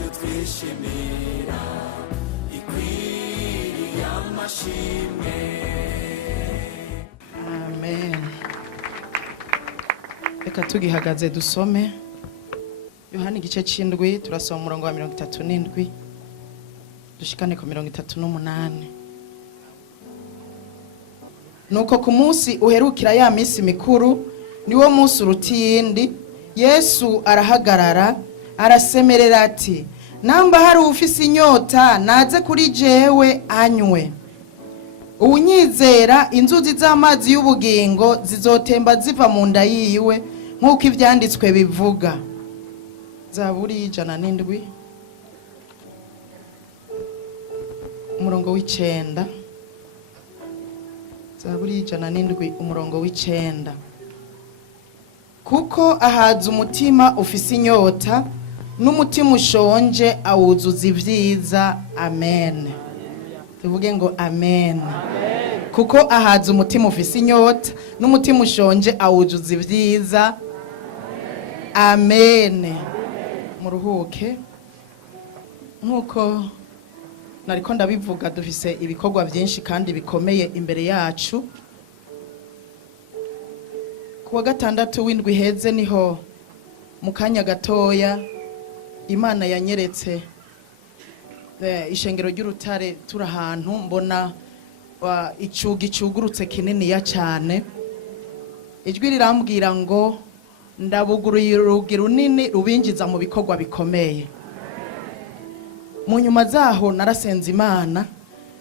yacu twishimira ikwiriye amashimwe. Amen. Reka tugihagaze dusome Yohana igice c'indwi, turasoma umurongo wa 37 dushikane ku 38. Nuko ku munsi uherukira ya misi mikuru, niwo munsi uruta iyindi, Yesu arahagarara arasemerera ati, namba hari ufise inyota naze kuri jewe anywe. Unyizera inzuzi z'amazi y'ubugingo zizotemba ziva mu nda yiwe, nk'uko ivyanditswe bivuga. Zaburi 107 umurongo w'icenda. Zaburi 107 umurongo w'icenda. Kuko ahaza umutima ufise inyota, n'umutima ushonje awuzuza ivyiza. Amen. Tuvuge ngo amen. Kuko ahaza umutima ufise inyota, n'umutima ushonje awuzuza ivyiza. Amen. Muruhuke. Nkuko nariko ndabivuga, dufise ibikorwa byinshi kandi bikomeye imbere yacu. Kuwa gatandatu w'indwi heze niho mu kanya gatoya Imana yanyeretse ishengero ry'urutare turi ahantu mbona icugi cugurutse kinini ya cyane. Ijwi rirambwira ngo ndabuguruye urugi runini rubinjiza mu bikorwa bikomeye. Mu nyuma zaho narasenze Imana,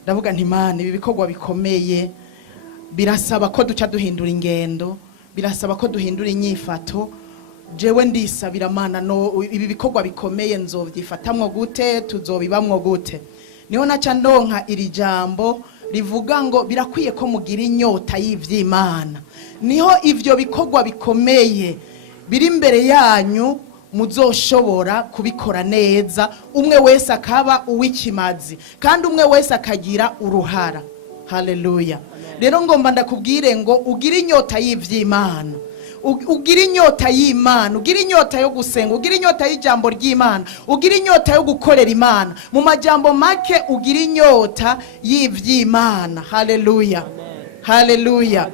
ndavuga nti Imana, ibi bikorwa bikomeye birasaba ko duca duhindura ingendo, birasaba ko duhindura inyifato. Jewe ndisabira Mana, no ibi bikorwa bikomeye nzovyifatamwo gute, tuzobibamwo gute. Niho naca ndonka iri jambo rivuga ngo birakwiye ko mugira inyota y'ivy'Imana. Niho ivyo bikorwa bikomeye biri imbere yanyu muzoshobora kubikora neza, umwe wese akaba uw'ikimazi kandi umwe wese akagira uruhara. Haleluya. Rero ngomba ndakubwire ngo ugira inyota y'ivy'Imana, ugira inyota y'Imana, ugira inyota yo gusenga, ugira inyota y'ijambo ry'Imana, ugira inyota yo gukorera Imana. Mu majambo make ugira inyota y'ivy'Imana. Haleluya. Haleluya.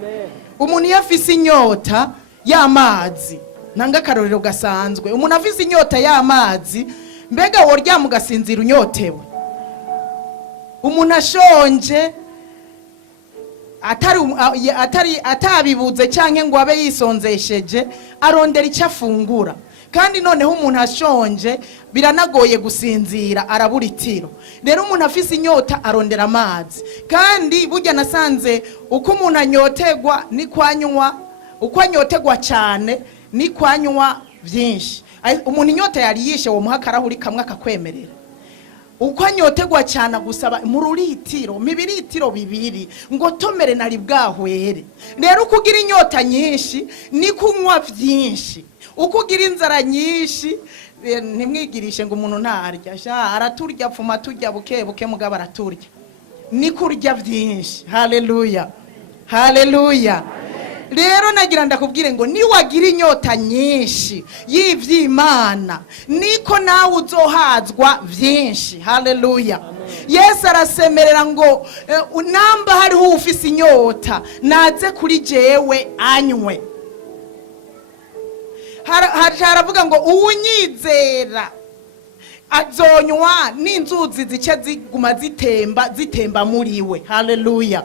Umuntu yafise inyota y'amazi, nanga karorero gasanzwe, umuntu afise inyota y'amazi, mbega woryama ugasinzira unyotewe? Umuntu ashonje atabibuze canke ngo abe yisonzesheje, arondera icyo afungura. Kandi noneho umuntu ashonje biranagoye gusinzira, arabura itiro. Rero umuntu afise inyota arondera amazi. Kandi burya nasanze uko umuntu anyotegwa ni kwanywa, uko anyotegwa cyane ni kwanywa byinshi. Umuntu inyota yari yishe wo muha karahuri kamwe akakwemerera. Uko anyotegwa cyane gusaba mu litiro, litiro bibiri ngo tomere nari bwahwere. Rero uko ugira inyota nyinshi ni kunywa byinshi. Uko ugira inzara nyinshi nimwigirishe ngo umuntu ntarya, sha araturya pfuma turya buke buke mugabo araturya. Ni kurya byinshi. Haleluya. Haleluya. Rero nagira ndakubwire ngo ni wagira inyota nyinshi y'ivy'Imana, niko nawe uzohazwa byinshi. Haleluya. Yesu arasemerera ngo namba hariho ufise inyota naze kuri jewe anywe. Haravuga ngo uwunyizera azonywa n'inzuzi zice ziguma zitemba muriwe. Haleluya.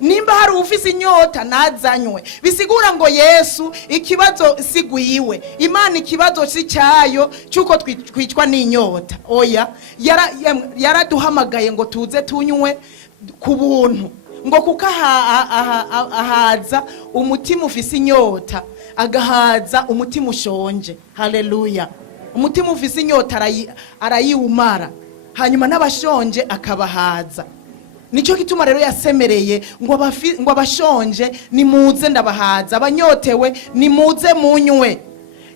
Nimba hari ufise inyota nazanywe, bisigura ngo Yesu ikibazo sigwiwe, Imana ikibazo si cyayo cyuko twicwa n'inyota. Oya, yaraduhamagaye ngo tuze tunywe ku buntu, ngo kuko ahaza umutima ufise inyota, agahaza umutima ushonje. Haleluya. Umutima ufise inyota arayiumara, hanyuma n'abashonje akabahaza. Nico kituma rero yasemereye ngo abashonje nimuze ndabahaza, abanyotewe nimuze munywe.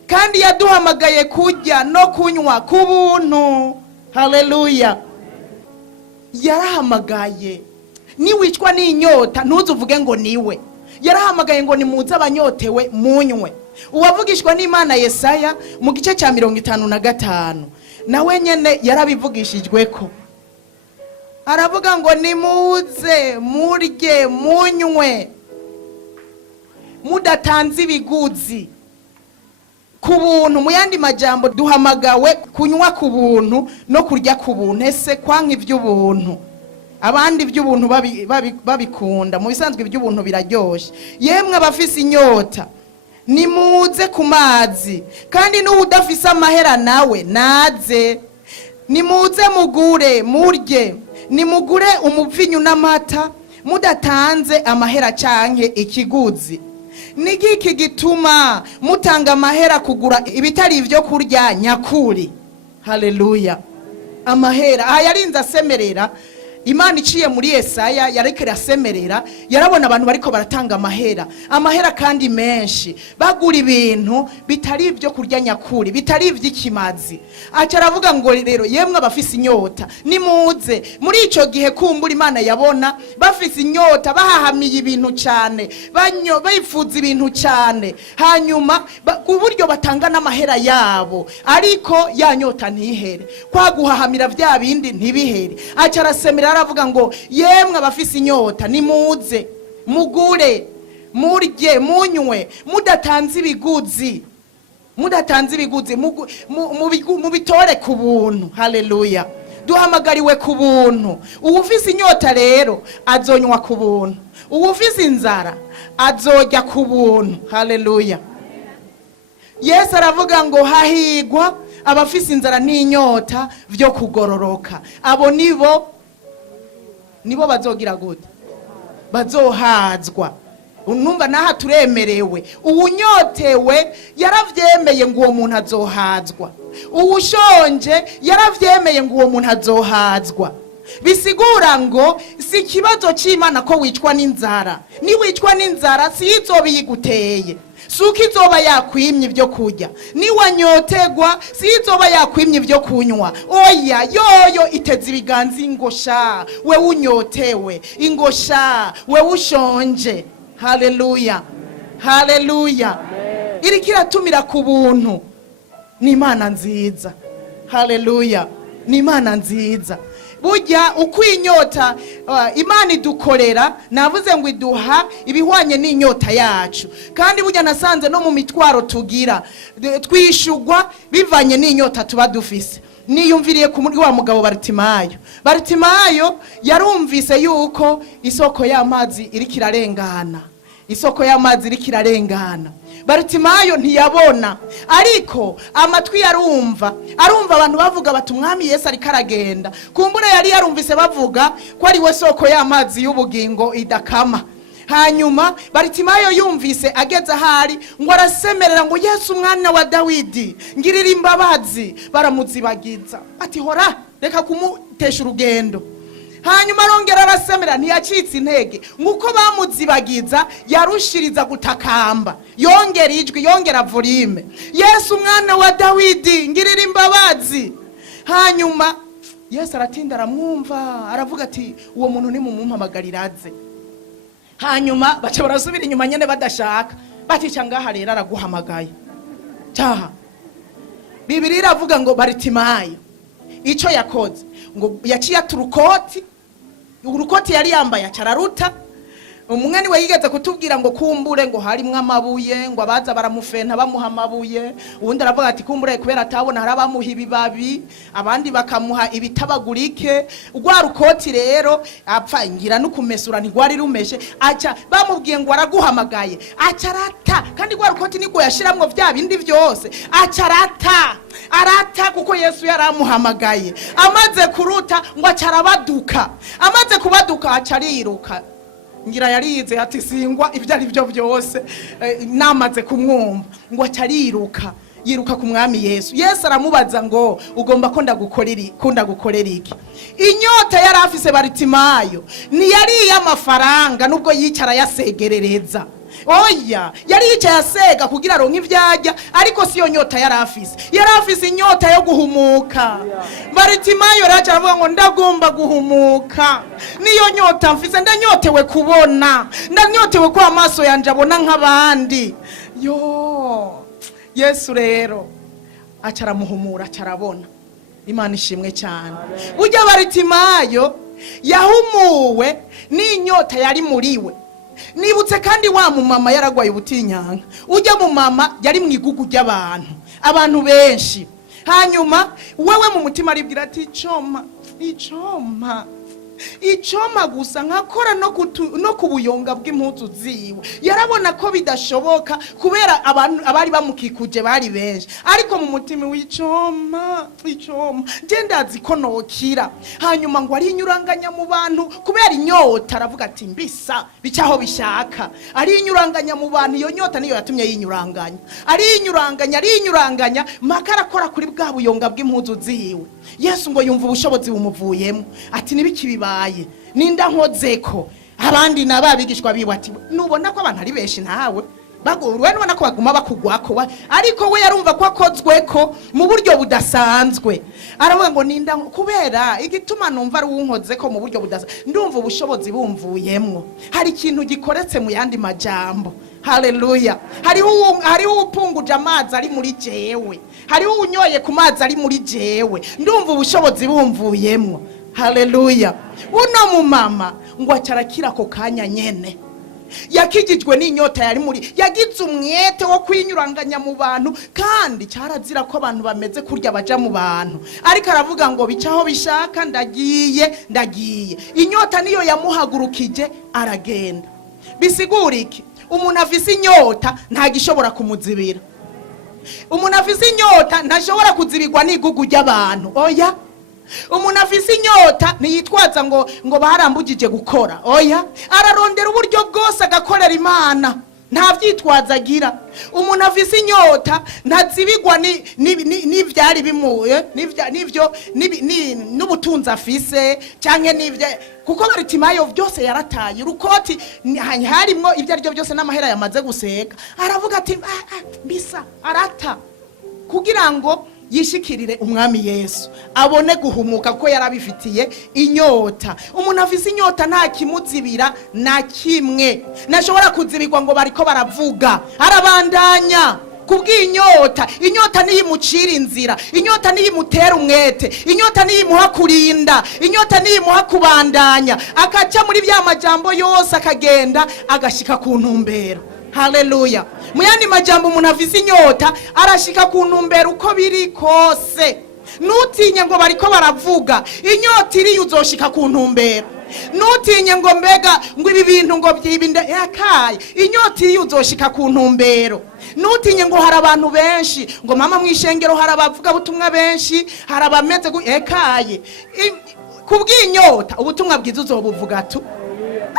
Kandi yaduhamagaye kurya no kunywa ku buntu. Haleluya. Yarahamagaye, niwicwa n'inyota ntuzuvuge ngo niwe. Yarahamagaye ngo nimuze abanyotewe munywe. uwavugishwa n'Imana Yesaya mu gice cya 55 nawe nyene yarabivugishijweko, aravuga ngo nimuze murye munywe mudatanze ibiguzi ku buntu. Mu yandi majambo duhamagawe kunywa ku buntu no kurya ku buntu. Ese kwanka iby'ubuntu, abandi iby'ubuntu babikunda, mu bisanzwe iby'ubuntu biraryoshe. Yemwe abafise inyota nimuze ku mazi, kandi n'udafise amahera nawe naze. Nimuze mugure murye, nimugure umuvinyu n'amata mudatanze amahera canke ikiguzi. Nigiki gituma mutanga amahera kugura ibitari ivyo kurya nyakuri? Haleluya. Amahera aha yarinze asemerera. Imana iciye muri Yesaya yarekera asemerera, yarabona abantu bariko baratanga amahera kandi menshi, bagura ibintu bitari ivyo kurya nyakuri, bitari ivy'ikimazi. Aca aravuga ngo rero yemwe abafise inyota nimuze. Muri ico gihe kumbura Imana yabona bafise inyota, bahahamiye ibintu cyane, bifuza ibintu cyane, hanyuma uburyo batanga n'amahera yabo, ariko ya nyota ntihere, kwa guhahamira vya bindi ntibihere. Aca arasemera aravuga ngo yemwe abafise inyota nimuze mugure murye munywe mudatanze ibiguzi, mubitore ku buntu. Haleluya. Duhamagariwe ku buntu. Uwufise inyota rero azonywa ku buntu, uwufise inzara azorya ku buntu. Haleluya. Yesu aravuga ngo hahigwa abafise inzara n'inyota vyo kugororoka, abo nibo bazogira gute? Bazohazwa. Unumva naha turemerewe. Uwunyotewe yaravyemeye ngo uwo muntu azohazwa, uwushonje yaravyemeye ngo uwo muntu azohazwa. Bisigura ngo si ikibazo c'Imana ko wicwa n'inzara. Ni wicwa n'inzara si izoba yiguteye, suko izoba yakwimye ibyo kurya. Ni wanyotegwa si izoba yakwimye ibyo kunywa. Oya, yoyo iteze ibiganzi ingosha we unyotewe, ingosha we ushonje. Haleluya. Haleluya. Iri kiratumira ku buntu. Ni Imana nziza. Haleluya. Ni Imana nziza. Burya ukwinyota Imana idukorera, navuze ngo iduha ibihwanye n'inyota yacu. Kandi burya nasanze no mu mitwaro tugira twishugwa bivanye n'inyota tuba dufise. Niyumviriye ku muri wa mugabo Bartimayo yarumvise yuko isoko y'amazi iri kirarengana, isoko y'amazi iri kirarengana. Bartimayo ntiyabona, ariko amatwi yarumva abantu bavuga bati umwami Yesu ari karagenda. Kumbura yari yarumvise bavuga ko ari we soko y'amazi y'ubugingo idakama. Hanyuma Bartimayo yumvise ageze ahari ngo arasemerera ngo Yesu umwana wa Dawidi ngirira imbabazi. Baramuzibagiza ati hora reka kumutesha urugendo. Hanyuma arongera arasemera, ntiyacitse intege. Nguko bamuzibagiza yarushiriza gutakamba, yongera ijwi, yongera volume, Yesu umwana wa Dawidi ngirira imbabazi. Hanyuma Yesu aratinda aramwumva, aravuga ati uwo muntu ni mumumpamagarira aze. Hanyuma baca barasubira inyuma nyene badashaka, batica ngaha rero araguhamagaye. Taha. Bibiri iravuga ngo Bartimayo ico yakoze ngo yaciye aturukoti, urukoti yari yambaye acararuta. Umwani we yigeze kutubwira ngo kumbure ngo harimwe amabuye, ngo abaza baramufenta bamuha amabuye. Ubundi aravuga ati kumbure kubera atabona harabamuha ibibabi, abandi bakamuha ibitabagurike. Ugwa rukoti rero apfa ngira no kumesura ntigwari rumeshe. Aca bamubwiye ngo araguhamagaye, acarata. Kandi gwa rukoti niko yashiramwo vya bindi vyose, arata kuko Yesu yaramuhamagaye. Amaze kuruta ngo acarabaduka, amaze kubaduka acariruka. Ngira yarize ati singwa ibyo ari byo byose. Namaze kumwumva ngo acariruka, yiruka ku mwami Yesu. Yesu aramubaza ngo ugomba ko ndagukorera iki? Inyota yari afise Bartimayo ni yari amafaranga, nubwo yicara yasegerereza. Oya, yari yicaye asega kugira ronke ivyarya, ariko siyo nyota yari afise. Yari afise inyota yo guhumuka. Bartimayo racha aravuga ngo ndagomba guhumuka. Niyo nyota mfise, ndanyotewe kubona, ndanyotewe ko amaso yanje abona nk'abandi. yo Yesu rero acaramuhumura acarabona. Imana ishimwe cyane. Burya Baritimayo yahumuwe n'inyota yari muriwe. Nibutse kandi wa mumama yaragwaye ubutinyanga. Ujya mu mama yari mwigugu ry'abantu, abantu benshi. Hanyuma wewe mu mutima aribwira ati icoma gusa nkakora no kubuyonga bw'impuzu ziwe. Yarabona ko bidashoboka kubera abantu abari bamukikuje bari benshi, ariko mu mutima w'icoma je ndazi ko nokira. Hanyuma ngo ari inyuranganya mu bantu kubera inyota, aravuga ati mbisa bicaho bishaka. Ari inyuranganya mu bantu, iyo nyota niyo yatumye yinyuranganya. Ari inyuranganya makara akora kuri bwa buyonga bw'impuzu ziwe. Yesu ngo yumva ubushobozi bumuvuyemo, ati nibiki bibaye, ninda nkozeko. Abandi nababigishwa biwe ati nubona ko abantu ari benshi ntawe bagurwe, nubona ko baguma bakugwako, ariko we yarumva ko akozweko mu buryo budasanzwe. Aravuga ngo ninda, kubera igituma numva ari unkozeko mu buryo budasanzwe, ndumva ubushobozi bumvuyemo. Hari ikintu gikoretse mu yandi majambo. Haleluya. Hariho upunguje amazi ari muri jewe, hariho unyoye ku mazi ari muri jewe, ndumva ubushobozi bumvuyemo. Haleluya. Uno mu mama ngo acarakira ako kanya nyene, yakijijwe n'inyota yari muri, yagize umwete wo kwinyuranganya mu bantu, kandi cyarazira ko abantu bameze kurya baja mu bantu. Ariko aravuga ngo bicaho bishaka, ndagiye. Inyota niyo yamuhagurukije, aragenda. Bisigura iki? Umuntu afise inyota ntagishobora kumuzibira. Umuntu afise inyota ntashobora kuzibirwa n'igugu ry'abantu. Oya. Umuntu afise inyota ntiyitwaza ngo barambugije gukora. Oya. Ararondera uburyo bwose agakorera Imana, nta vyitwaza agira. Umuntu afise inyota ntazibirwa n'ivyari bimuye, n'ivyo n'ubutunzi afise canke n'ivyo, kuko Baritimayo byose yarataye. Urukoti harimo ibyo ari byo byose n'amahera yamaze guseka. Aravuga ati mbisa, arata kugira ngo yishikirire umwami Yesu, abone guhumuka ko yarabifitiye inyota. Umuntu afise inyota nta kimuzibira na kimwe. Nashobora kuzibirwa ngo bariko baravuga, arabandanya kubw'inyota. Inyota niyo imucira inzira, inyota niyo imutera umwete, inyota niyo imuha kurinda, inyota niyo imuha kubandanya, akaca muri bya majambo yose akagenda agashika ku ntumbero. Haleluya. Muyandi majambo umuntu afise inyota arashika ku ntumbero uko biri kose. Nutinye ngo bariko baravuga, inyota iri uzoshika ku ntumbero. Nutinye ngo mbega ngo ibi bintu ngo byibinde yakaye, inyota iri uzoshika ku ntumbero. Nutinye ngo hari abantu benshi, ngo mama mwishengero hari abavuga butumwa benshi, hari abameze yakaye. Kubw'inyota ubutumwa bwiza uzobuvuga tu.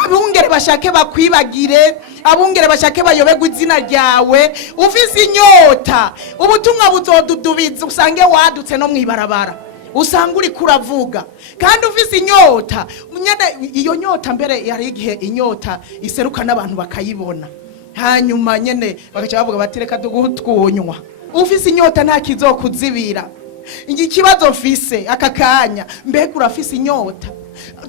Abungere bashake bakwibagire, abungere bashake bayobegwa izina ryawe. Ufise inyota ubutumwa buzodudubiza, usange wadutse no mwibarabara, usanga uri kuravuga. Kandi ufise inyota nyene, iyo nyota mbere yari igihe inyota iseruka n'abantu bakayibona, hanyuma nyene bagaca bavuga bati reka tugutwunywa. Ufise inyota nta kizokuzibira. Ikibazo mfise aka kanya, mbega urafise inyota?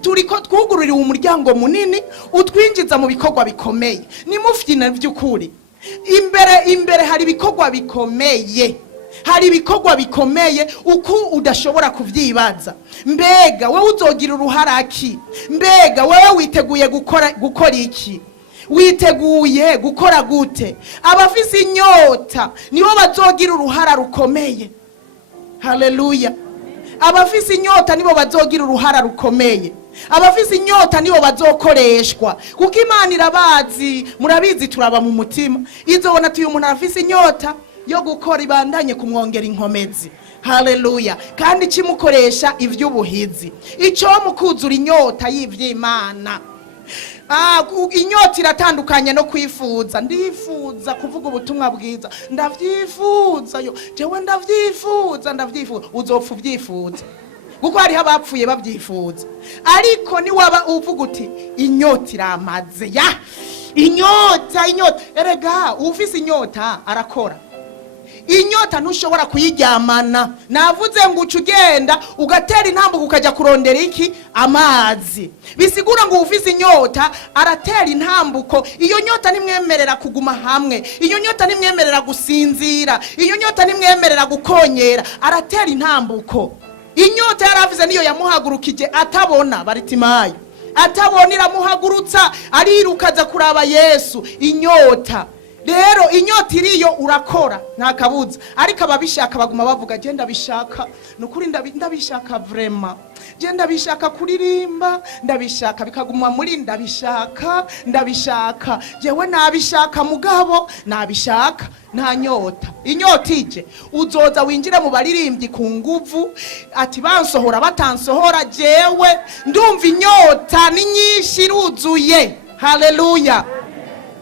Turiko twugururira umuryango munini utwinjiza mu bikorwa bikomeye. Nimufyina by'ukuri, imbere hari ibikorwa bikomeye, hari ibikorwa bikomeye uko udashobora kuvyibaza. Mbega wewe uzogira uruharaki? Mbega wewe witeguye gukora iki? Witeguye gukora gute? Abafise inyota nibo bazogira uruhara rukomeye. Haleluya. Abafise inyota nibo bazogira uruhara rukomeye. Abafise inyota nibo bazokoreshwa, kuko Imana irabazi. Murabizi turaba mu mutima, izobona tuyu umuntu afise inyota yo gukora, ibandanye kumwongera inkomezi. Haleluya. Kandi kimukoresha ivy'ubuhizi, ico mukuzura inyota y'ivy'Imana. Inyota iratandukanye no kwifuza. Ndifuza kuvuga ubutumwa bwiza, ndavyifuza yo jewe, ndavyifuza. Uzopfa uvyifuza, kuko hariho abapfuye babyifuza. Ariko ni waba uvuga uti inyota iramaze, ya inyota. Erega ufise inyota arakora. inyota ntushobora kuyiryamana. Navuze ngo uca ugenda ugatera intambuko ukajya kurondera iki? Amazi. Bisigura ngo ufise inyota aratera intambuko. Iyo nyota nimwemerera kuguma hamwe, iyo nyota nimwemerera gusinzira, iyo nyota nimwemerera gukonyera, aratera intambuko. Inyota yaravuze niyo yamuhagurukije atabona. Baritimayo atabona iramuhagurutsa, arirukaza kuraba Yesu. Inyota rero, inyota iriyo urakora nta kabuza, ariko ababishaka baguma bavuga je ndabishaka, nukuri ndabishaka vraiment, je ndabishaka kuririmba, ndabishaka bikaguma muri ndabishaka jewe nabishaka mugabo nabishaka nta nyota. Inyota ije uzoza winjira mu baririmbyi ku nguvu, ati bansohora batansohora, jewe ndumva inyota ni nyinshi iruzuye. Haleluya.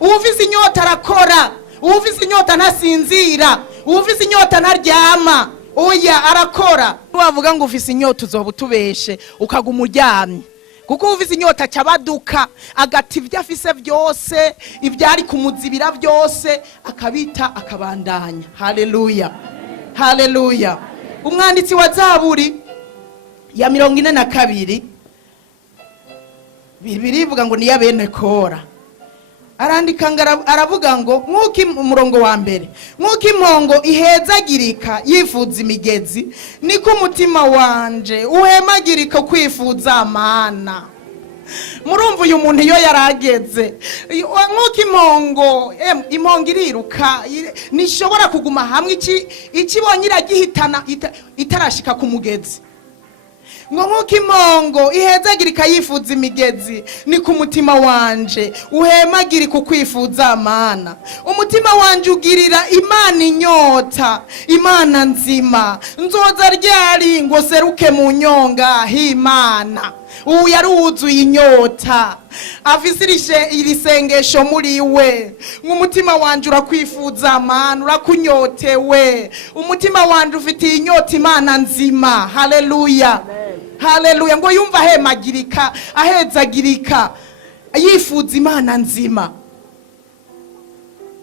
Ufise inyota arakora, ufise inyota ntasinzira, ufise inyota ntaryama. Oya, arakora. Wavuga ngo ufise inyota uzoba utubeshe ukaguma uryamye, kuko ufise inyota cyabaduka agati ibyo afise byose, ibyari kumuzibira byose akabita akabandanya. Haleluya, haleluya. Umwanditsi wa Zaburi ya 42 birivuga ngo niya bene Kora, arandika aravuga ngo nk'uko umurongo wa mbere, nk'uko impongo ihezagirika yifuza imigezi, niko umutima wanje uhemagirika kwifuza amana. Murumva uyu muntu iyo yarageze, nk'uko impongo iriruka nishobora kuguma hamwe, ikibonye iragihitana itarashika ku mugezi. Ngo nk'uko impongo ihezagirika yifuza imigezi, ni ku mutima wanje uhemagirika kwifuza amana. Umutima wanje ugirira Imana inyota, Imana nzima. Nzoza ryari ngo seruke mu nyonga h'Imana. Ubu yaruzuye inyota, afise iri sengesho muri we. Umutima wanje urakwifuza amana, urakunyotewe. Umutima wanje ufitiye inyota Imana nzima. Haleluya, haleluya. Ngo yumva ahemagirika, ahezagirika yifuza Imana nzima.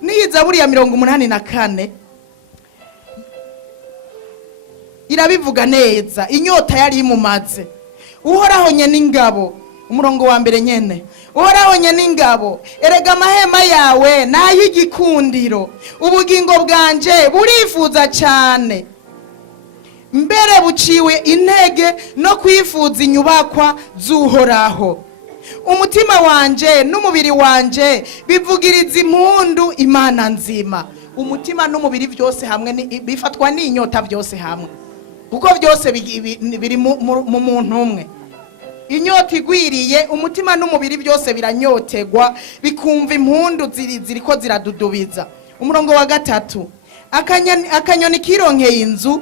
Ni Zaburi ya 84 irabivuga neza. Inyota yari imumaze. Uhoraho nyene ingabo, umurongo wa mbere nyene. Uhoraho nyene ingabo, erega amahema yawe nay'igikundiro, ubugingo bwanje burifuza cyane. Mbere buciwe intege no kwifuza inyubakwa z'Uhoraho. Umutima wanje n'umubiri wanje bivugiriza impundu Imana nzima. Umutima n'umubiri byose hamwe bifatwa n'inyota byose hamwe, kuko byose biri mu muntu umwe. Inyota igwiriye, umutima n'umubiri byose biranyotegwa, bikumva impundu ziriko ziradudubiza. Umurongo wa 3, akanyoni kironkeye inzu,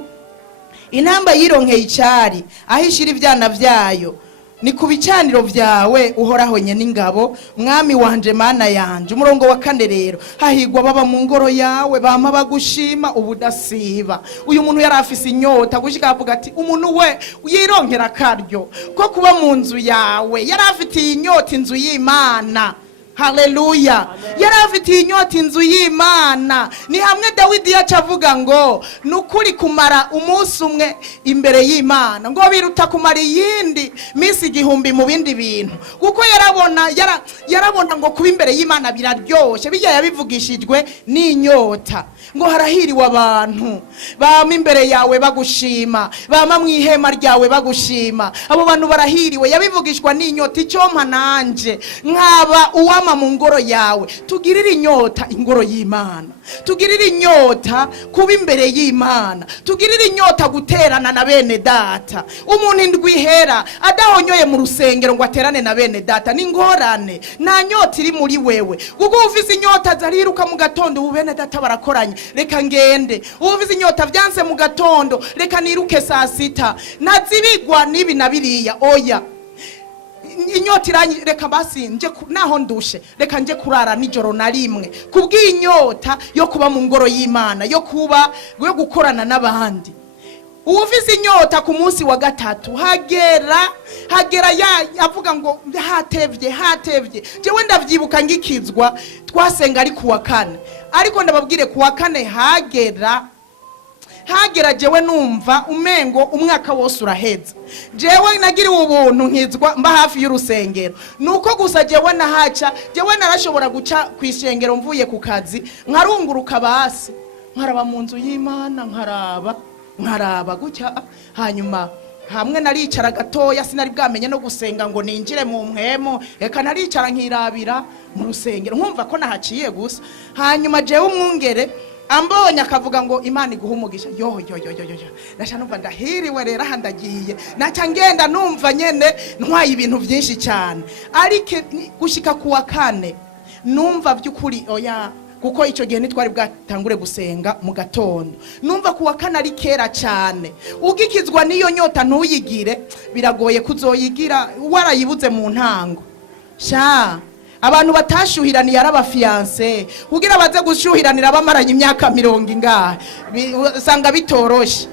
intamba yironkeye icari ahishira ivyana vyayo. Ni ku bicaniro vyawe Uhoraho nyene ingabo, mwami wanje mana yanje. Umurongo wa 4 rero, hahigwa baba mu ngoro yawe bama bagushima ubudasiba. Uyu muntu yari afise inyota gushika avuga ati umuntu we yironkera karyo ko kuba mu nzu yawe. Yari afite inyota inzu y'Imana. Haleluya. Yari afite inyota inzu y'Imana. Ni hamwe Dawidi yacavuga ngo nukuri kumara umunsi umwe imbere y'Imana ngo biruta kumara iyindi misi 1000 mu bindi bintu, kuko yarabona ngo kuba imbere y'Imana biraryoshe. Bijya yabivugishijwe n'inyota. Ngo harahiriwe abantu bama imbere yawe bagushima, bama mu ihema ryawe bagushima. Abo bantu barahiriwe. Yabivugishwa n'inyota. Icyompa nanje nkaba uwama mu ngoro yawe. Tugirire inyota ingoro y'Imana, tugirire inyota kuba imbere y'Imana, tugirire inyota guterana na bene data. Umuntu indwi ihera adahonyoye mu rusengero ngo aterane na bene data ni ngorane. Nta nyota iri muri wewe, kuko ufise inyota zariruka mu gatondo, ubu bene data barakoranye reka ngende. Ufise inyota vyanse mu gatondo, reka niruke saa 6 nazibigwa nibi na biriya. Oya, inyota iranyi, reka basi nje naho ndushe, reka nje kurara nijoro na rimwe kubw'inyota yo kuba mu ngoro y'Imana, yo gukorana n'abandi. Ufise inyota ku munsi wa 3 hagera yavuga ngo hatevye. Jewe ndavyibuka ngikizwa twasenga ari kuwa 4, ariko ndababwire kuwa 4 hagera hagera jewe numva umengo umwaka wose uraheze, jewe nagiriwe ubuntu nkizwa mba hafi y'urusengero, nuko gusa jewe nahaca, jewe narashobora guca kwishengero mvuye ku kazi nkarunguruka basi nkaraba mu nzu y'Imana, nkaraba gutya, hanyuma hamwe naricara gatoya, sinari bwamenye no gusenga ngo ninjire mu mpwemo, eka naricara nkirabira mu rusengero nkumva ko nahaciye gusa. Hanyuma jewe umwungere ambonye akavuga ngo Imana iguha umugisha, yo nasha numva ndahiriwe rero handagiye, naca ngenda numva nyene ntwaye ibintu byinshi cyane. Ariko gushika kuwa kane numva by'ukuri oya, kuko icyo gihe nitwari bwatangure gusenga mu gatondo, numva kuwa kane ari kera cyane. Ugikizwa niyo nyota ntuyigire, biragoye kuzoyigira warayibuze mu ntango. Sha abantu batashuhiraniye arabafiance kugira baze gushuhiranira bamaranye imyaka 40 ingahe, usanga bitoroshe.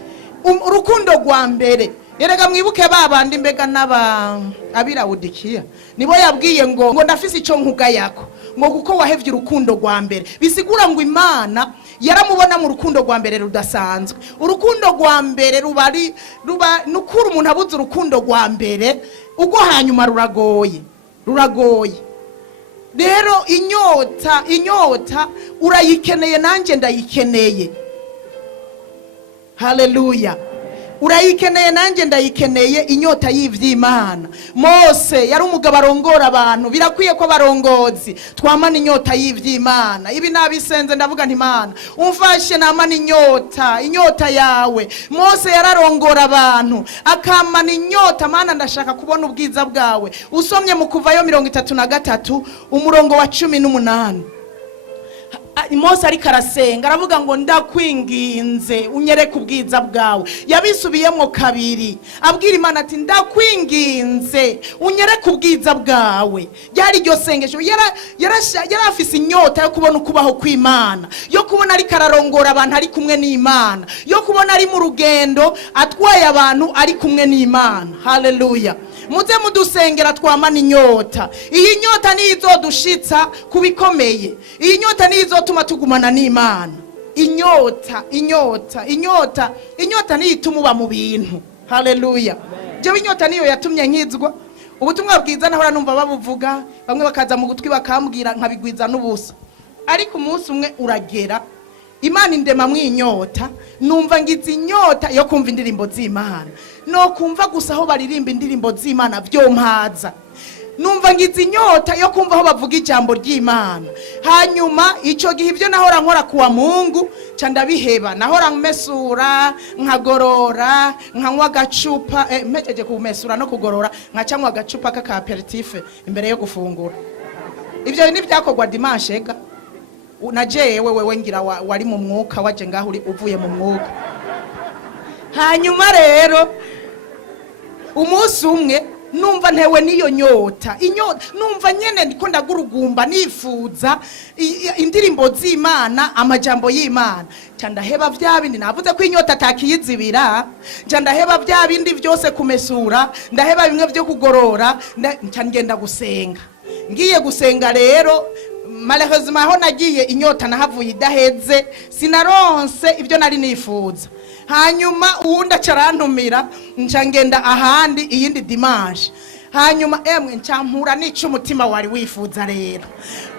Urukundo rwa mbere yerega mwibuke babandi mbega abirawudikiya nibo yabwiye ngo ndafise ico nkuga yako, ngo kuko wahevye urukundo rwa mbere. Bisigura ngo Imana yaramubona mu rukundo rwa mbere rudasanzwe. Urukundo rwa mbere ruba nukuri umuntu abuze urukundo rwa mbere ubwo hanyuma ruragoye. Rero inyota urayikeneye, nanje ndayikeneye. Haleluya. Urayikeneye nanje ndayikeneye, inyota y'ivy'Imana. Mose yari umugabo arongora abantu, birakwiye ko barongozi twamana inyota y'ivy'Imana. Ibi nabisenze ndavuga nti Imana umfashe namana inyota yawe. Mose yararongora abantu akamana inyota, Mana ndashaka kubona ubwiza bwawe. Usomye mu Kuvayo 33 umurongo wa 18, Mose ariko arasenga aravuga ngo ndakwinginze unyereke ubwiza bwawe. Yabisubiyemo kabiri abwira Imana ati ndakwinginze unyereke ubwiza bwawe. Ryari ryo sengesho, yarafise inyota yo kubona ukubaho kw'Imana, yo kubona ariko ararongora abantu ari kumwe n'Imana, yo kubona ari mu rugendo atwaye abantu ari kumwe n'Imana. Haleluya. Muze mudusengera twamana inyota. Iyi nyota ni izodushitsa kubikomeye. Iyi nyota ni izotuma tugumana n'Imana. Inyota ni itumuba mu bintu. Haleluya. Jewe inyota niyo yatumye nkizwa. Ubutumwa bwiza nahora numva babuvuga, bamwe bakaza mu gutwi bakambwira nkabigwiza n'ubusa. Ariko umunsi umwe uragera Imana indema mwinyota, numva ngize inyota yo kumva indirimbo z'Imana. No kumva gusa aho baririmba indirimbo z'Imana byo mpaza. Numva ngize inyota yo kumva aho bavuga ijambo ry'Imana. Hanyuma ico gihe ibyo nahora nkora kuwa Mungu ca ndabiheba. Nahora nkmesura, nkagorora, nkanywa gacupa, mejeje kumesura no kugorora, nkacanywa gacupa ka aperitif imbere yo gufungura. Ibyo ni byakogwa dimanche ega. Najewe wewe ngira wari mu mwuka, waje ngaho uri uvuye mu mwuka. Hanyuma rero umunsi umwe numva ntewe niyo nyota, numva nyene ndiko ndagurugumba nifuza indirimbo z'Imana, amajambo y'Imana. Ndaheba vya bindi navuze ko inyota takiyizibira, ndaheba vya bindi byose kumesura, ndaheba bimwe byo kugorora, ngenda gusenga. Ngiye gusenga rero malheureusement aho nagiye inyota nahavuye idaheze, sinaronse ibyo nari nifuza. Hanyuma uwunda carantumira ngenda ahandi iyindi dimanche. Hanyuma ncampura n'ico umutima wari wifuza. Rero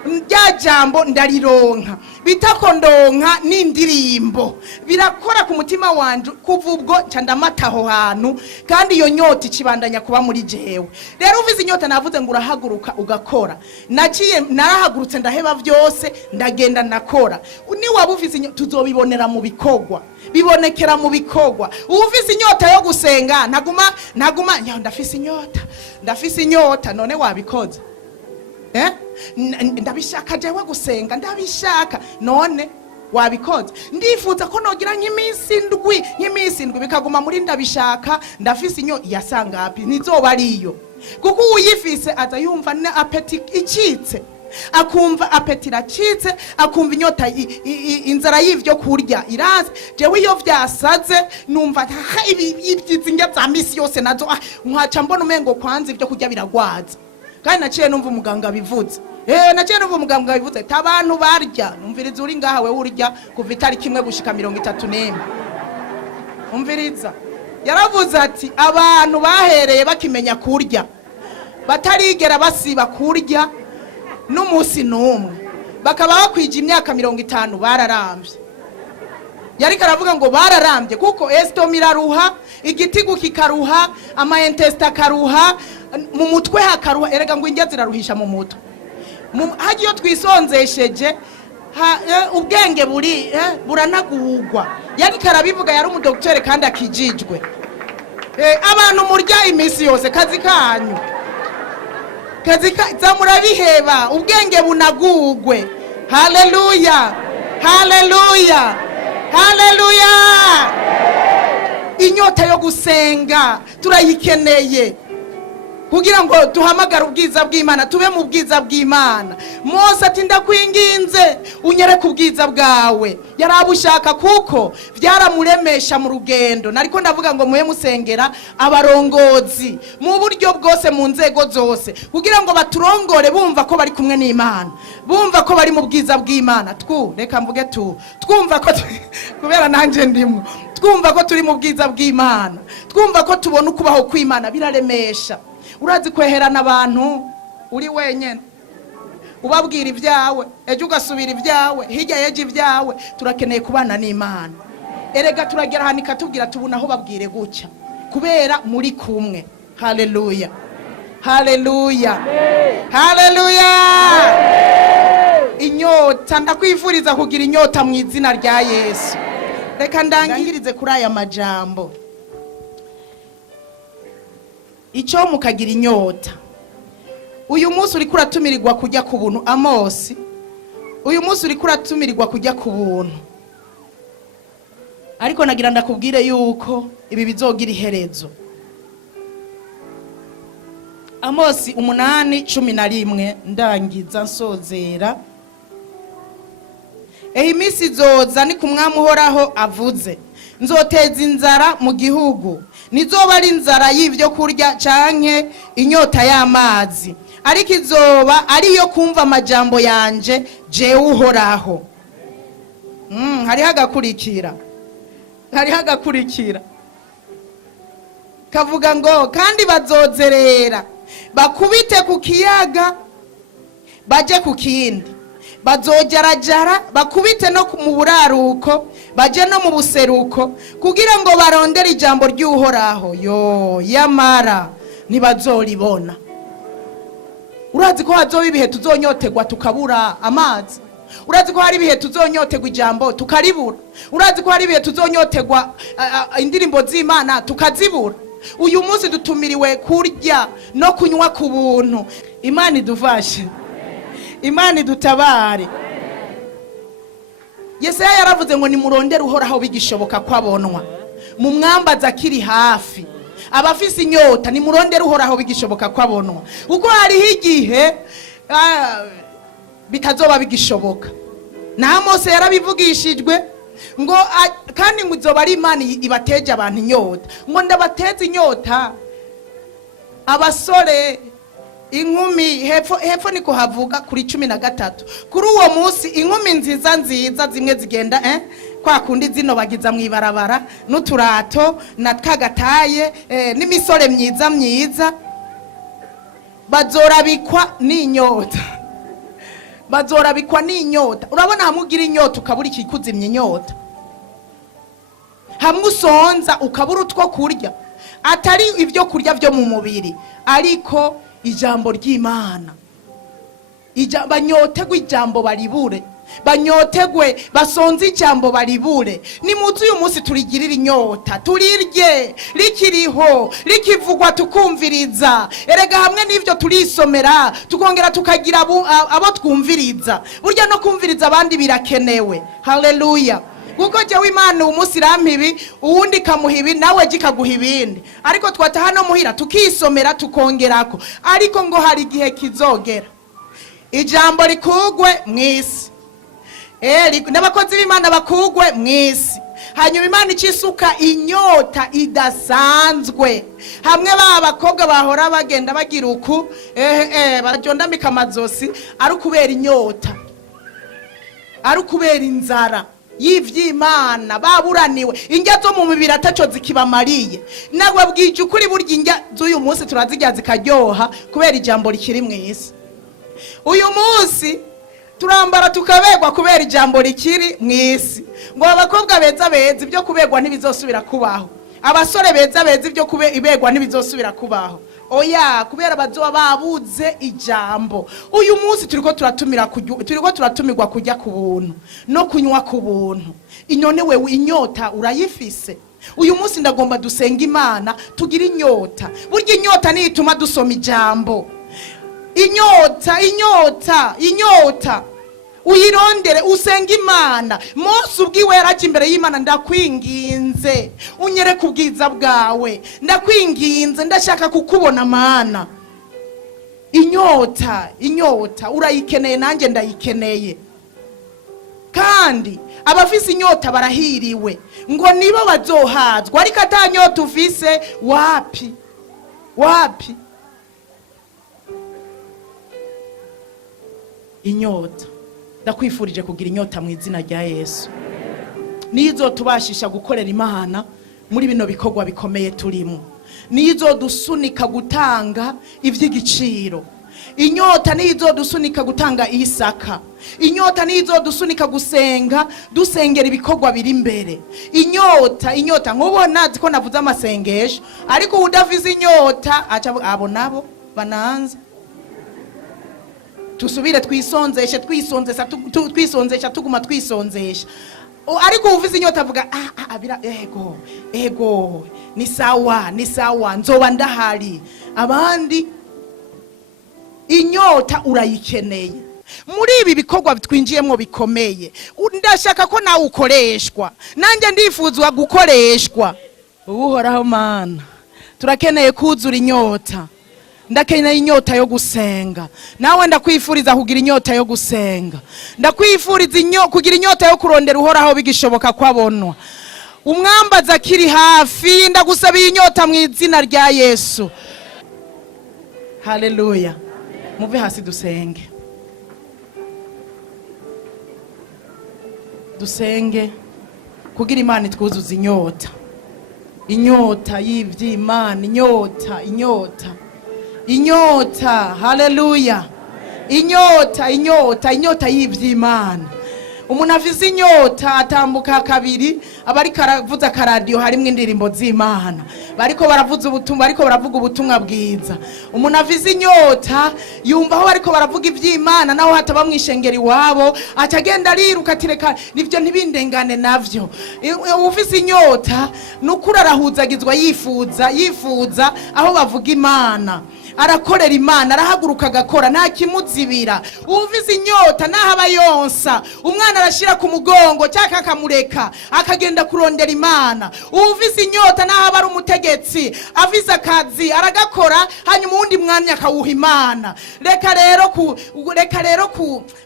rya jambo ndarironka, bitako ndonka n'indirimbo birakora ku mutima wanje. Kuva ubwo ndamataho hantu, kandi iyo nyota ikibandanya kuba muri jewe. Rero uvize inyota navuze ngo urahaguruka ugakora. Narahagurutse ndaheba byose, ndagenda nakora. Ni wabuvize inyota tuzobibonera mu bikogwa, bibonekera mu bikogwa. Uvize inyota yo gusenga ntaguma ndafise inyota none wabikoze. Ndabishaka jewe gusenga, ndabishaka none wabikoze. Ndifuza ko nogira nk'iminsi indwi bikaguma muri ndabishaka, ndafise inyota yasanga hapi nizoba ariyo. Kuko uyifise aza yumva na appetite icitse, akumva appetite iracitse, akumva inyota inzara y'ivyo kurya iraze. Jewe iyo vyasaze numva ibyizinga za misi yose nazo nkaca mbona umengo kwanza ivyo kurya biragwaza. Kandi naciye numva umuganga bivuze. Naciye numva umuganga bivuze tabantu barya, numviriza uri ngaha we urya kuva itariki 1 gushika 31. umviriza, yaravuze ati abantu bahereye bakimenya kurya batarigera basiba kurya n'umunsi n'umwe, bakaba bakwije imyaka 50 bararambye. Yariko aravuga ngo bararambye kuko esitomi iraruha, igitigu kikaruha, amaintesta akaruha, mu mutwe hakaruha. Erega ngo indya ziraruhisha mu mutwe. Hagiyo twisonzesheje ubwenge buranagurwa. Yariko arabivuga, yari umudokiteri kandi akijijwe. Abantu murya imisi yose kazi kanyu, zamurabiheba, ubwenge bunagurwe. Haleluya, haleluya, haleluya. Inyota yo gusenga turayikeneye kugira ngo duhamagare ubwiza bw'Imana, tube mu bwiza bw'Imana. Mose ati ndakwinginze unyereke ubwiza bwawe. Yarabushaka kuko byaramuremesha mu rugendo. Nariko ndavuga ngo muhe musengera abarongozi mu buryo bwose, mu nzego zose, kugira ngo baturongore bumva ko bari kumwe n'Imana, bumva ko bari mu bwiza bw'Imana. Reka mvuge twumva ko kubera nanje ndimo, twumva ko turi mu bwiza bw'Imana, twumva ko tubona ukubaho kw'Imana biraremesha. Urazi kweherana abantu uri wenyene, ubabwira ibyawe, ejo ugasubira ibyawe, hirya yeje ibyawe. Turakeneye kubana n'Imana. Erega turagera hanika tubwira tubuna aho babwire gucya kubera muri kumwe. Haleluya, haleluya, haleluya. Inyota, ndakwifuriza kugira inyota mu izina rya Yesu. Reka ndangirize kuri aya majambo. Icyo mukagira inyota. Uyu munsi uri kuratumirirwa kujya ku buntu. Amosi, uyu munsi uri kuratumirirwa kujya ku buntu, ariko nagira ndakubwire yuko ibi bizogira iherezo. Amosi 8:11 ndangiza nsozera. Imisi zoza ni kumwami uhoraho avuze, nzoteza inzara mu gihugu, nizoba ari inzara y'ivyo kurya canke inyota y'amazi, ariko izoba ariyo kumva amajambo yanje jewe uhoraho. Hariho agakurikira kavuga ngo kandi bazozerera bakubite ku kiyaga baje ku kindi, bazojarajara bakubite no mu buraruko baje no mu buseruko, kugira ngo barondere ijambo ry'uhoraho. Yamara ntibazoribona. Urazi ko hazoba ibihe tuzonyotegwa tukabura amazi. Urazi ko hari ibihe tuzonyotegwa ijambo tukaribura. Urazi ko hari ibihe tuzonyotegwa indirimbo z'Imana tukazibura. Uyu munsi dutumiriwe kurya no kunywa ku buntu. Imana idufashe, Imana idutabare. Yesaya yaravuze ngo nimurondere uhoraho bigishoboka kwabonwa, mu mwambaza akiri hafi. Abafise inyota nimurondere uhoraho bigishoboka kwabonwa, kuko hariho igihe bitazoba bigishoboka. Na Mose yarabivugishijwe ngo kandi ngo izoba ari Imana ibateje abantu inyota, ngo ndabateze inyota abasore, inkumi. Hepfo niko havuga kuri 13. Kuri uwo munsi inkumi nziza zimwe zigenda kwa kundi zino bagiza mwibarabara n'uturato na kagataye, n'imisore myiza bazorabikwa n'inyota. Bazorabikwa n'inyota. Urabona hamugira inyota ukabura ikikuzimya inyota, hamwe usonza ukabura utwo kurya, atari ibyo kurya byo mu mubiri, ariko ijambo ry'Imana. Banyotegwe ijambo baribure, banyotegwe basonze ijambo baribure. Ni muzi uyu munsi turigirira inyota, turirye rikiriho, rikivugwa tukumviriza. Erega hamwe n'ivyo turisomera tukongera tukagira abo twumviriza. Burya no kumviriza abandi birakenewe. Haleluya. Kuko jewe Imana umunsi rampibi uwundi kamuhibi nawe jikaguha ibindi, ariko twataha no muhira tukisomera tukongerako. Ariko ngo hari igihe kizogera ijambo rikugwe mwisi, n'abakozi b'Imana bakugwe mwisi, hanyuma Imana icisuka inyota idasanzwe. Hamwe bakobwa bahora bagenda bagira uku bajondamika amazosi, ari kubera inyota, ari kubera inzara. y'ivy'Imana, baburaniwe indya zo mu mibiri ataco zikibamariye. Nawe bwije ukuri burya indya z'uyu munsi turazirya zikaryoha kubera ijambo rikiri mw'isi. Uyu munsi turambara tukabegwa kubera ijambo rikiri mw'isi. Ngo abakobwa beza beza ibyo kubegwa ntibizosubira kubaho, abasore beza beza ibyo kubegwa ntibizosubira kubaho. Oya, kubera bazoba babuze ijambo. Uyu munsi turiko turatumirwa kujya ku buntu no kunywa ku buntu. Inyone wewe inyota urayifise? Uyu munsi ndagomba dusenga Imana tugira inyota. Burya inyota niyo ituma dusoma ijambo. Inyota uyirondere usenga Imana. Mose ubwiwe yaraje imbere y'Imana, ndakwinginze unyereke ubwiza bwawe, ndakwinginze ndashaka kukubona Mana. Inyota urayikeneye, nanjye ndayikeneye. Kandi abafise inyota barahiriwe, ngo nibo bazohazwa. Ariko atanyota ufise, wapi? Inyota, ndakwifurije kugira inyota mu izina rya Yesu. Nizo tubashisha gukorera Imana muri bino bikorwa bikomeye turimo. Nizo dusunika gutanga ivy'igiciro. Inyota nizo dusunika gutanga Isaka. Inyota nizo dusunika gusenga, dusengera ibikorwa biri imbere. Inyota nkubona ziko navuze amasengesho, ariko udafise inyota abo nabo bananza. Tusubire twisonzesha tuguma twisonzesha. Ariko ufise inyota avuga abira ego ni sawa nzoba ndahari. Abandi inyota urayikeneye. Muri ibi bikorwa twinjiyemo bikomeye, ndashaka ko nawe ukoreshwa, nanjye ndifuzwa gukoreshwa. Uhoraho Mana, turakeneye kuzura inyota. Ndakeneye inyota yo gusenga. Nawe ndakwifuriza kugira inyota yo gusenga. Ndakwifuriza kugira inyota yo kurondera Uhoraho bigishoboka kwabonwa. Umwambaza kiri hafi, ndagusabiye inyota mu izina rya Yesu. Haleluya. Muve hasi dusenge. Dusenge kugira Imana itwuzuza inyota. Inyota y'ivy'Imana, inyota. Haleluya. Inyota y'ivy'Imana. Umuntu afise inyota atambuka kabiri, abariko aravuza akaradiyo harimwe indirimbo z'Imana, bariko baravuza ubutumwa, bariko baravuga ubutumwa bwiza. Umuntu afise inyota yumva aho bariko baravuga ivy'Imana, naho hataba mwishengeri wabo acagenda ariruka atireka nivyo ntibindengane navyo. Ufise inyota nukuri arahuzagizwa, yifuza aho bavuga Imana, arakorera Imana, arahaguruka agakora nta kimuzibira. Ufise inyota nahaba yonsa, umwana arashira ku mugongo cyaka akamureka akagenda kurondera Imana. Ufise inyota nahaba ari umutegetsi afise akazi aragakora, hanyuma uwundi mwanya akawuha Imana. Reka rero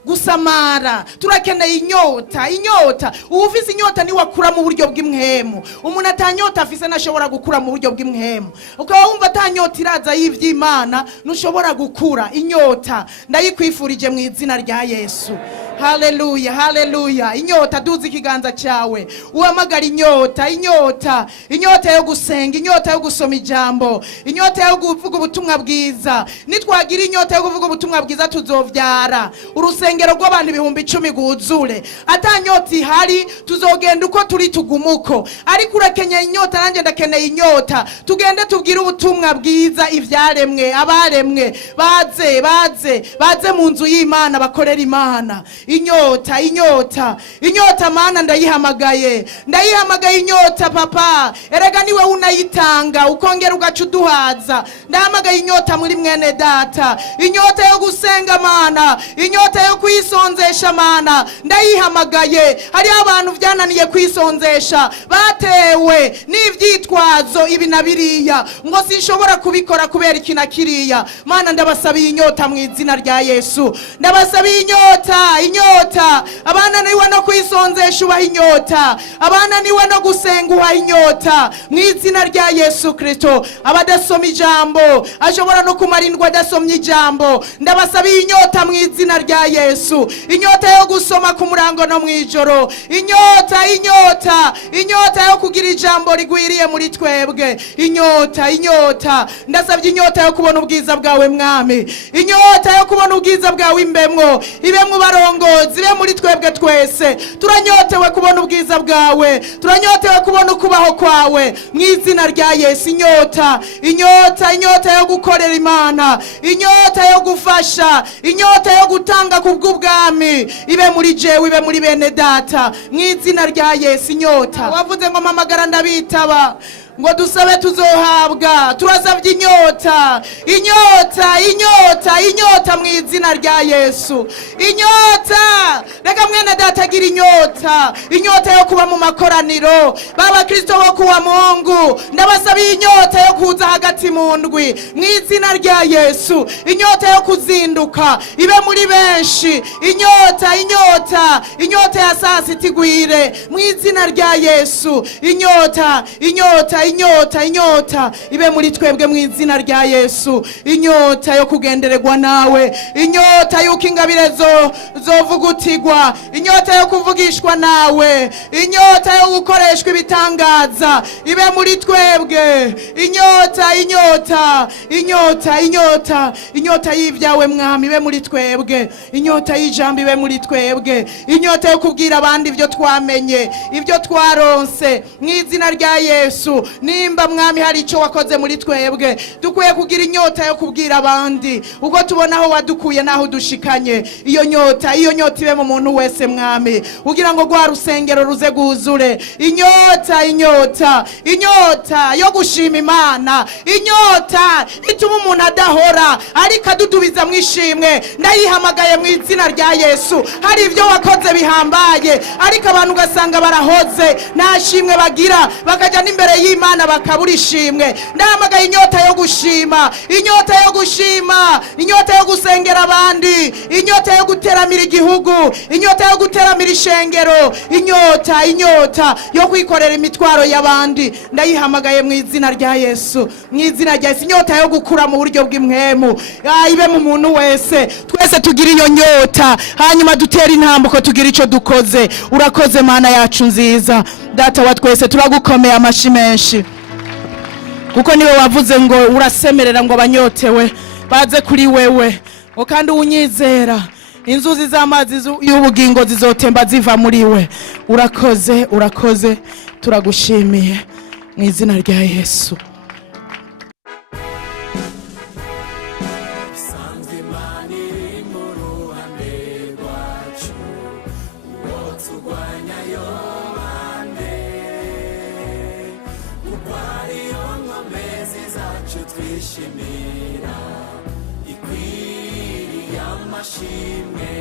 gusamara. Turakeneye inyota. Ufise inyota ni wakura mu buryo bw'imwemu. Umuntu atanyota afise nashobora gukura mu buryo bw'imwemu. Ukaba wumva atanyota iraza y'ivy'Imana, nushobora gukura. Inyota ndayikwifurije mu izina rya Yesu. Haleluya. Inyota, duzi ikiganza cyawe uhamagara inyota yo gusenga, inyota yo gusoma ijambo, inyota yo kuvuga ubutumwa bwiza. Nitwagira inyota yo kuvuga ubutumwa bwiza tuzovyara urusengero rw'abantu 10,000 guzure. Atanyota ihari tuzogenda uko turi tugumuko. Ariko urakeneye inyota, nanjye ndakeneye inyota. Tugende tubwire ubutumwa bwiza ivyaremwe, abaremwe baze mu nzu y'Imana bakorera Imana. Inyota Mana, ndayihamagaye inyota Papa. Erega niwe unayitanga ukongera ugacuduhaza. Ndahamagaye inyota muri mwene data, inyota yo gusenga Mana, inyota yo kwisonzesha Mana, ndayihamagaye. Hari abantu byananiye kwisonzesha, batewe n'ivyitwazo ibi na biriya, ngo sinshobora kubikora kubera ikina kiriya. Mana, ndabasabiye inyota mu izina rya Yesu. Ndabasabiye inyota inyota, abananiwe no kwisonzesha ubaha inyota, abananiwe no gusenga ubaha inyota mu izina rya Yesu Kristo. Abadasoma ijambo ashobora no kumara indwi adasomye ijambo, ndabasabiye inyota mu izina rya Yesu, inyota yo gusoma ku murango no mwijoro, inyota inyota inyota yo kugira ijambo rigwiriye muri twebwe, inyota inyota. Ndasabye inyota yo kubona ubwiza bwawe mwami, inyota yo kubona ubwiza bwawe imbemwo, ibe mu barongozi, ibe muri twebwe twese. Turanyotewe kubona ubwiza bwawe, turanyotewe kubona ukubaho kwawe mu izina rya Yesu. Inyota inyota inyota yo gukorera Imana, inyota yo gufasha, inyota yo gutanga kubw'ubwami, ibe muri jewe, ibe muri bene data mu izina rya Yesu. Inyota wavuze ngo mpamagara ndabitaba, ngo dusabe tuzohabwa, turasabye inyota inyota inyota inyota mu izina rya Yesu. Inyota, reka mwene data agira inyota, inyota yo kuba mu makoraniro, baba Kristo bo kuwa Mungu, ndabasabiye inyota yo kuza hagati mu ndwi mu izina rya Yesu. Inyota yo kuzinduka ibe muri benshi, inyota inyota inyota ya saa sita igwire mu izina rya Yesu. Inyota inyota inyota inyota ibe muri twebwe mu izina rya Yesu. Inyota yo kugendererwa nawe, inyota yuko ingabire zovugutigwa, inyota yo kuvugishwa nawe, inyota yo gukoreshwa ibitangaza ibe muri twebwe. Inyota inyota inyota inyota inyota y'ibyawe mwami ibe muri twebwe, inyota y'ijambo ibe muri twebwe, inyota yo kubwira abandi ibyo twamenye, ibyo twaronse mu izina rya Yesu. Nimba mwami hari icyo wakoze muri twebwe, dukwiye kugira inyota yo kubwira abandi uko tubona aho wadukuye naho dushikanye. Iyo nyota ibe mu muntu wese mwami, kugira ngo rwa rusengero ruze guzure. Inyota inyota inyota yo gushima Imana, inyota ituma umuntu adahora ariko adudubiza mu ishimwe. Ndayihamagaye mu izina rya Yesu. Hari ibyo wakoze bihambaye ariko abantu ugasanga barahoze, nta shimwe bagira, bakajya n'imbere y'Imana bakabura ishimwe. Ndahamagaye inyota yo gushima, inyota yo gushima, inyota yo gusengera abandi, inyota yo guteramira igihugu, inyota yo guteramira ishengero, inyota inyota yo kwikorera imitwaro y'abandi. Ndayihamagaye mu izina rya Yesu, mu izina rya Yesu. Inyota yo gukura mu buryo bw'imwemu ibe mu muntu wese, twese tugira iyo nyota, hanyuma dutera intambuko tugira icyo dukoze. Urakoze Mana yacu nziza, Data wa twese, turagukomeye amashi menshi, kuko niwe wavuze ngo urasemerera ngo abanyotewe baze kuri wewe, kandi unyizera inzuzi z'amazi y'ubugingo zizotemba ziva muri we. Urakoze urakoze, turagushimiye mu izina rya Yesu. Twishimira ikwiriye amashimwe.